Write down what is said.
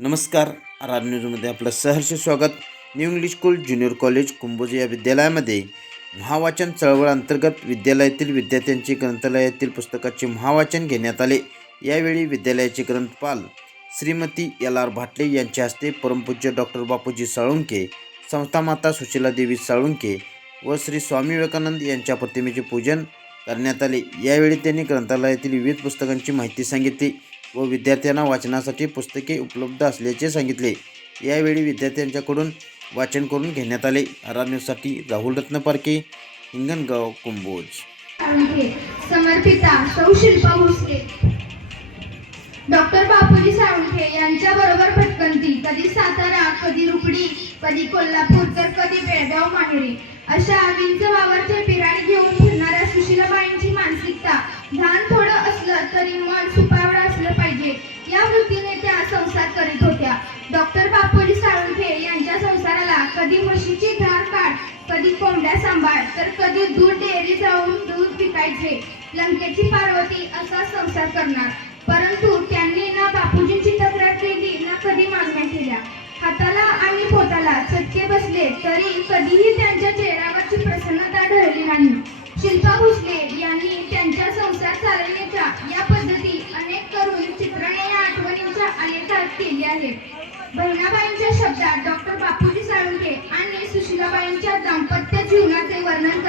नमस्कार आर न्यूजमध्ये आपलं सहर्ष स्वागत. New English School Junior College Kumbhoj या विद्यालयामध्ये महावाचन चळवळ अंतर्गत विद्यालयातील विद्यार्थ्यांचे ग्रंथालयातील पुस्तकाचे महावाचन घेण्यात आले. यावेळी विद्यालयाचे ग्रंथपाल श्रीमती एल आर भाटले यांच्या हस्ते परमपूज्य डॉक्टर बापूजी साळुंके संस्थामाता सुशीलादेवी साळुंके व श्री स्वामी विवेकानंद यांच्या प्रतिमेचे पूजन करण्यात आले. यावेळी त्यांनी ग्रंथालयातील विविध पुस्तकांची माहिती सांगितली व विद्यार्थ्यांना वाचनासाठी पुस्तके उपलब्ध असल्याचे सांगितले. यावेळी विद्यार्थ्यांच्याकडून वाचन करून घेण्यात आले. आर न्यूजसाठी राहुल रत्नपारके हिंगणगाव कुंभोज. समर्पिता सौ भोसले. डॉक्टर बापूजी साळुंखे यांच्याबरोबर भटकंती कधी सातारा कधी रुकडी कधी कोल्हापूर तर कधी बेळगाव माहेरी. अशा विंच वावरचे पिराणी घेऊन फिरणाऱ्या कधी म्हशीची धार काढ कधी कोंबड्या सांभाळ तर कधी दूध डेअरी जाऊन दूध विकायचे लंकेची पार्वती असा संसार करणार. परंतु त्यांनी ना बापूजींची तक्रार केली ना कधी मागण्या केल्या. हाताला आणि पोटाला चटके बसले तरी कधीही त्यांच्या चेहऱ्यावरची प्रसन्नता ढळली नाही. शिल्पा भोसले यांनी त्यांच्या संसार चालवण्याच्या या पद्धती अनेक करून चित्रणे या आठवणींच्या अनेक केली आहेत. बहिणाबाईंच्या शब्दात डॉक्टर बापूजी साळुंखे जीवनाचे वर्णन